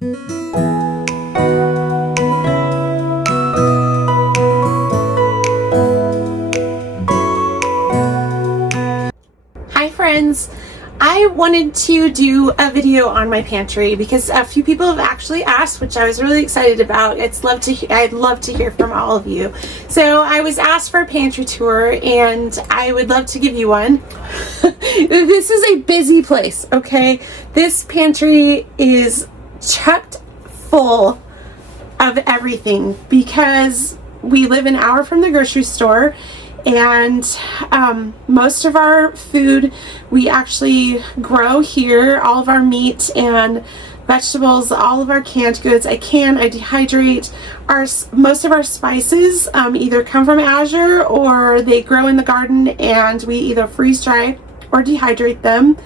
Hi friends, I wanted to do a video on my pantry because a few people have actually asked, which I was really excited about. I'd love to hear from all of you. So I was asked for a pantry tour and I would love to give you one. This is a busy place, okay? This pantry is chocked full of everything because we live an hour from the grocery store. And most of our food we actually grow here. All of our meat and vegetables, all of our canned goods, I dehydrate. Most of our spices either come from Azure or they grow in the garden, and we either freeze dry or dehydrate them.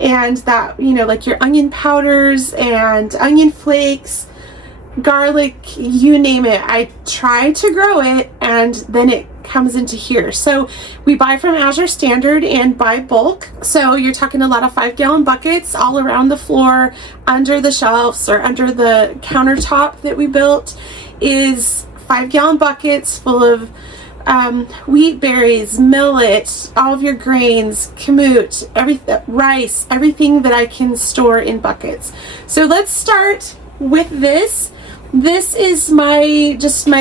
And that, like your onion powders and onion flakes, garlic, you name it, I try to grow it and then it comes into here. So we buy from Azure Standard and buy bulk. So you're talking a lot of 5-gallon buckets all around the floor, under the shelves or under the countertop that we built is 5-gallon buckets full of wheat berries, millet, all of your grains, kamut, rice, everything that I can store in buckets. So let's start with this. This is my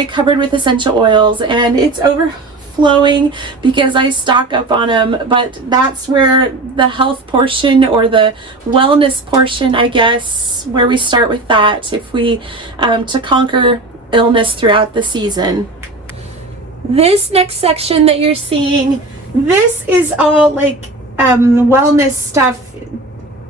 cupboard with essential oils, and it's overflowing because I stock up on them, but that's where the health portion or the wellness portion, I guess, where we start with that if we to conquer illness throughout the season. This next section that you're seeing, this is all like wellness stuff,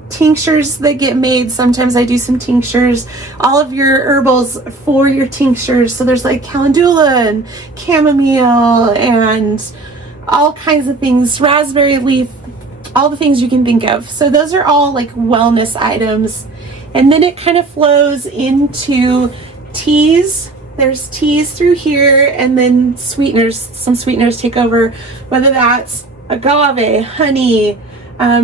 tinctures that get made. Sometimes I do some tinctures, all of your herbals for your tinctures. So there's like calendula and chamomile and all kinds of things, raspberry leaf, all the things you can think of. So those are all like wellness items. And then it kind of flows into teas. There's teas through here, and then sweeteners. Some sweeteners take over, whether that's agave, honey,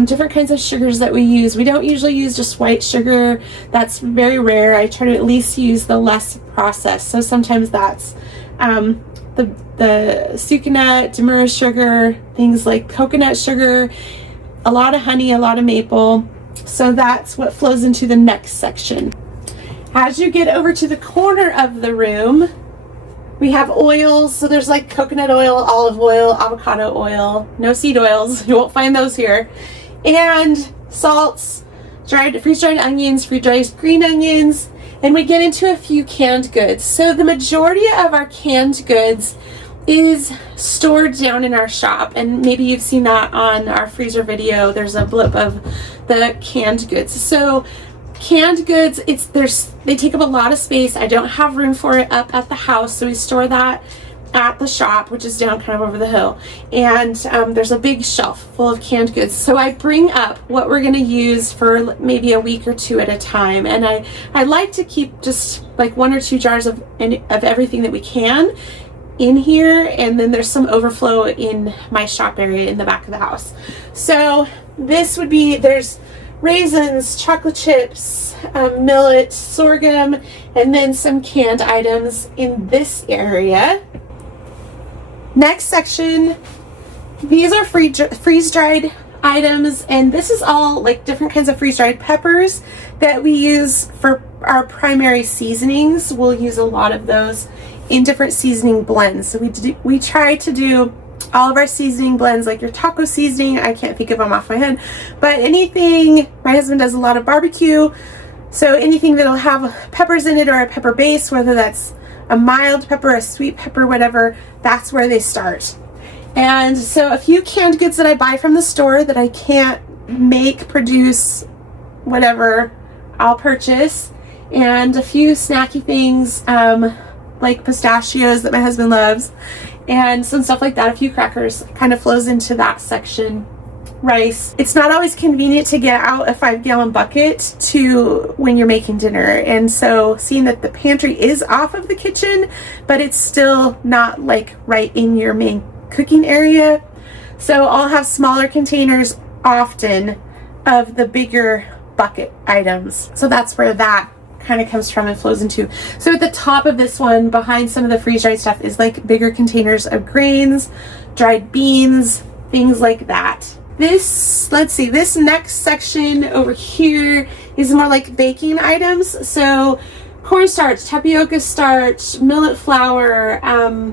different kinds of sugars that we use. We don't usually use just white sugar. That's very rare. I try to at least use the less processed. So sometimes that's the sucanut, demura sugar, things like coconut sugar, a lot of honey, a lot of maple. So that's what flows into the next section. As you get over to the corner of the room, we have oils. So there's like coconut oil, olive oil, avocado oil, no seed oils. You won't find those here. And salts, freeze-dried onions, freeze-dried green onions, and we get into a few canned goods. So the majority of our canned goods is stored down in our shop, and maybe you've seen that on our freezer video. There's a blip of the canned goods. So canned goods, they take up a lot of space. I don't have room for it up at the house, so we store that at the shop, which is down kind of over the hill. And there's a big shelf full of canned goods. So I bring up what we're going to use for maybe a week or two at a time. And I like to keep just like 1 or 2 jars of everything that we can in here. And then there's some overflow in my shop area in the back of the house. So this would be, there's raisins, chocolate chips, millet, sorghum, and then some canned items in this area. Next section, these are freeze-dried items, and this is all like different kinds of freeze-dried peppers that we use for our primary seasonings. We'll use a lot of those in different seasoning blends. So we try to do all of our seasoning blends, like your taco seasoning. I can't think of them off my head, but anything, my husband does a lot of barbecue, so anything that'll have peppers in it or a pepper base, whether that's a mild pepper, a sweet pepper, whatever, that's where they start. And so a few canned goods that I buy from the store that I can't produce, whatever, I'll purchase. And a few snacky things, like pistachios that my husband loves, and some stuff like that. A few crackers kind of flows into that section. Rice. It's not always convenient to get out a 5-gallon bucket when you're making dinner. And so seeing that the pantry is off of the kitchen, but it's still not like right in your main cooking area. So I'll have smaller containers often of the bigger bucket items. So that's where that kind of comes from and flows into. So at the top of this one, behind some of the freeze-dried stuff, is like bigger containers of grains, dried beans, things like that. This, let's see, this next section over here is more like baking items. So cornstarch, tapioca starch, millet flour,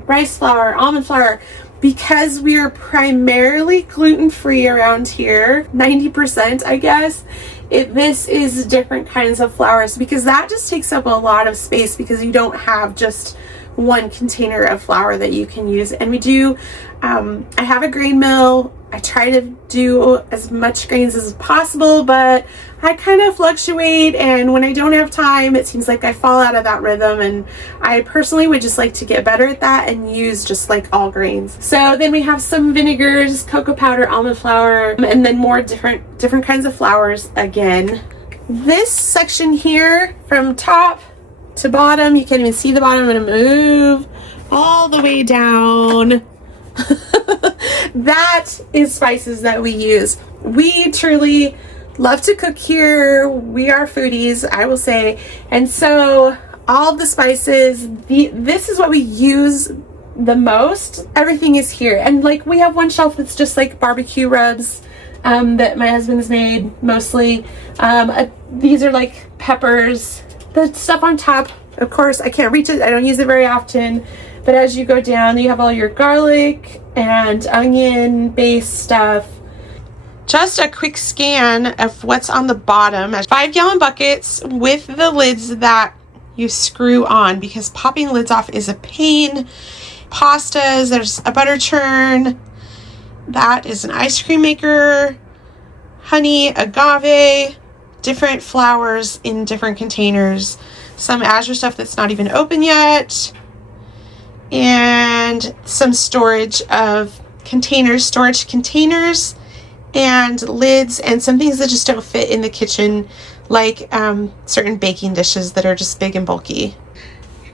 rice flour, almond flour. Because we are primarily gluten-free around here, 90% I guess, this is different kinds of flours, because that just takes up a lot of space because you don't have just one container of flour that you can use. And we do, I have a grain mill. I try to do as much grains as possible, but I kind of fluctuate, and when I don't have time, it seems like I fall out of that rhythm, and I personally would just like to get better at that and use just like all grains. So then we have some vinegars, cocoa powder, almond flour, and then more different kinds of flours again. This section here, from top to bottom, you can't even see the bottom. I'm going to move all the way down. That is spices that we use. We truly love to cook here. We are foodies, I will say. And so all of the spices, this is what we use the most. Everything is here. And like we have one shelf that's just like barbecue rubs that my husband's made mostly. These are like peppers. The stuff on top, of course, I can't reach it. I don't use it very often. But as you go down, you have all your garlic and onion based stuff. Just a quick scan of what's on the bottom. 5-gallon buckets with the lids that you screw on, because popping lids off is a pain. Pastas, there's a butter churn. That is an ice cream maker. Honey, agave, different flours in different containers. Some Azure stuff that's not even open yet. And some storage containers and lids, and some things that just don't fit in the kitchen, like certain baking dishes that are just big and bulky.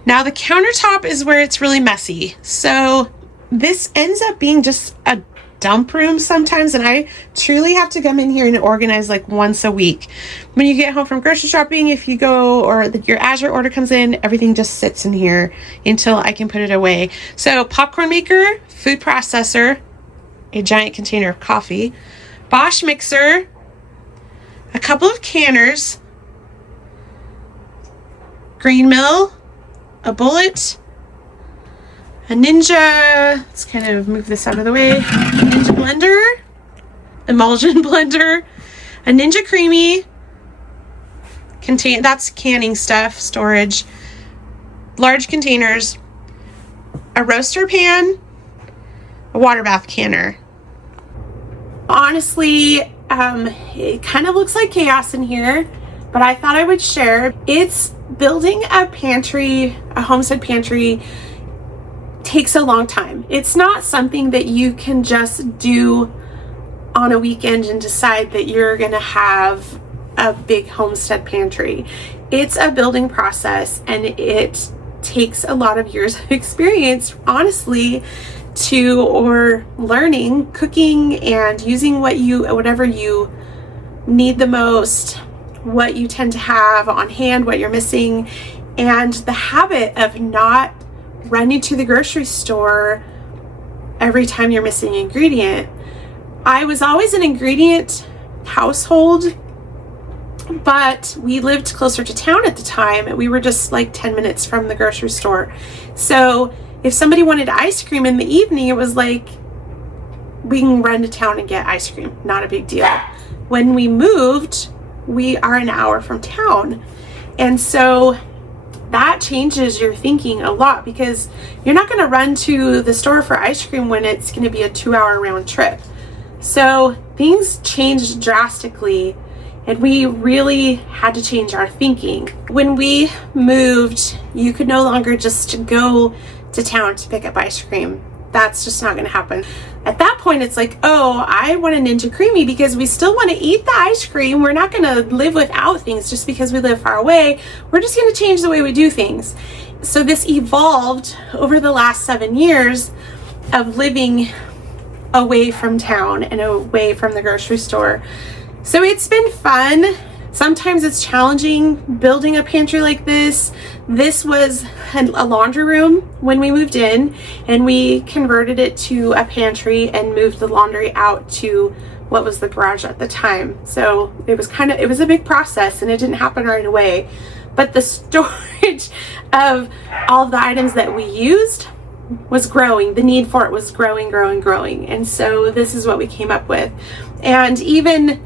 Now the countertop is where it's really messy. So this ends up being just a dump room sometimes, and I truly have to come in here and organize like once a week. When you get home from grocery shopping, if you go, or your Azure order comes in, everything just sits in here until I can put it away. So popcorn maker, food processor, a giant container of coffee, Bosch mixer, a couple of canners, grain mill, a bullet, a Ninja, let's kind of move this out of the way, Ninja blender, emulsion blender, a Ninja Creamy, that's canning stuff, storage, large containers, a roaster pan, a water bath canner. Honestly, it kind of looks like chaos in here, but I thought I would share. It's building a pantry, a homestead pantry, takes a long time. It's not something that you can just do on a weekend and decide that you're gonna have a big homestead pantry. It's a building process, and it takes a lot of years of experience, honestly, or learning, cooking, and using whatever you need the most, what you tend to have on hand, what you're missing, and the habit of not running to the grocery store every time you're missing an ingredient. I was always an ingredient household, but we lived closer to town at the time, and we were just like 10 minutes from the grocery store. So if somebody wanted ice cream in the evening, it was like, we can run to town and get ice cream, not a big deal. When we moved, we are an hour from town, and so that changes your thinking a lot, because you're not going to run to the store for ice cream when it's going to be a 2-hour round trip. So things changed drastically, and we really had to change our thinking. When we moved, you could no longer just go to town to pick up ice cream. That's just not going to happen. At that point, it's like, oh, I want a Ninja Creamy, because we still want to eat the ice cream. We're not going to live without things just because we live far away. We're just going to change the way we do things. So this evolved over the last 7 years of living away from town and away from the grocery store. So it's been fun, Sometimes it's challenging building a pantry like this. This was a laundry room when we moved in, and we converted it to a pantry and moved the laundry out to what was the garage at the time. So it was a big process, and it didn't happen right away. But the storage of all of the items that we used was growing. The need for it was growing. And so this is what we came up with. And even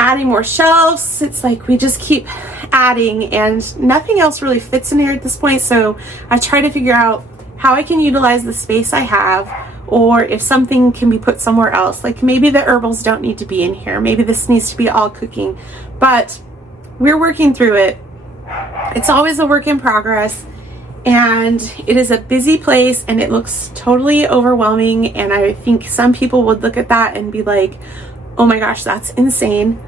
adding more shelves, it's like we just keep adding, and nothing else really fits in here at this point. So I try to figure out how I can utilize the space I have, or if something can be put somewhere else. Like maybe the herbals don't need to be in here. Maybe this needs to be all cooking. But we're working through it. It's always a work in progress, and it is a busy place, and it looks totally overwhelming. And I think some people would look at that and be like, oh my gosh, that's insane.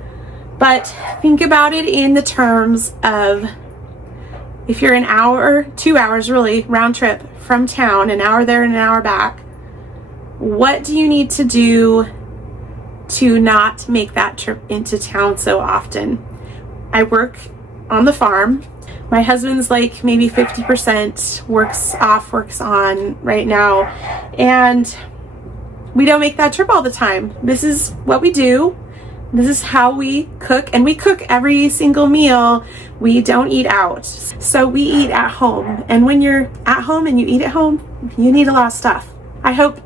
But think about it in the terms of, if you're an hour, 2 hours really, round trip from town, an hour there and an hour back, what do you need to do to not make that trip into town so often? I work on the farm. My husband's like maybe 50% works off, works on right now. And we don't make that trip all the time. This is what we do. This is how we cook, and we cook every single meal. We don't eat out. So we eat at home. And when you're at home and you eat at home, you need a lot of stuff. I hope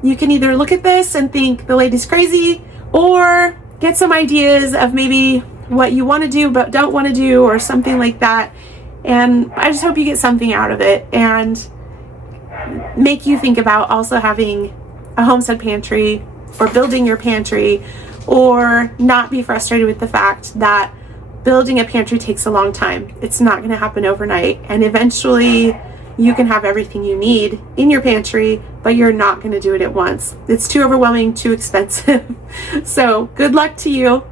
you can either look at this and think the lady's crazy, or get some ideas of maybe what you want to do but don't want to do, or something like that. And I just hope you get something out of it, and make you think about also having a homestead pantry, or building your pantry, or not be frustrated with the fact that building a pantry takes a long time. It's not going to happen overnight, and eventually you can have everything you need in your pantry, but you're not going to do it at once. It's too overwhelming, too expensive. So good luck to you.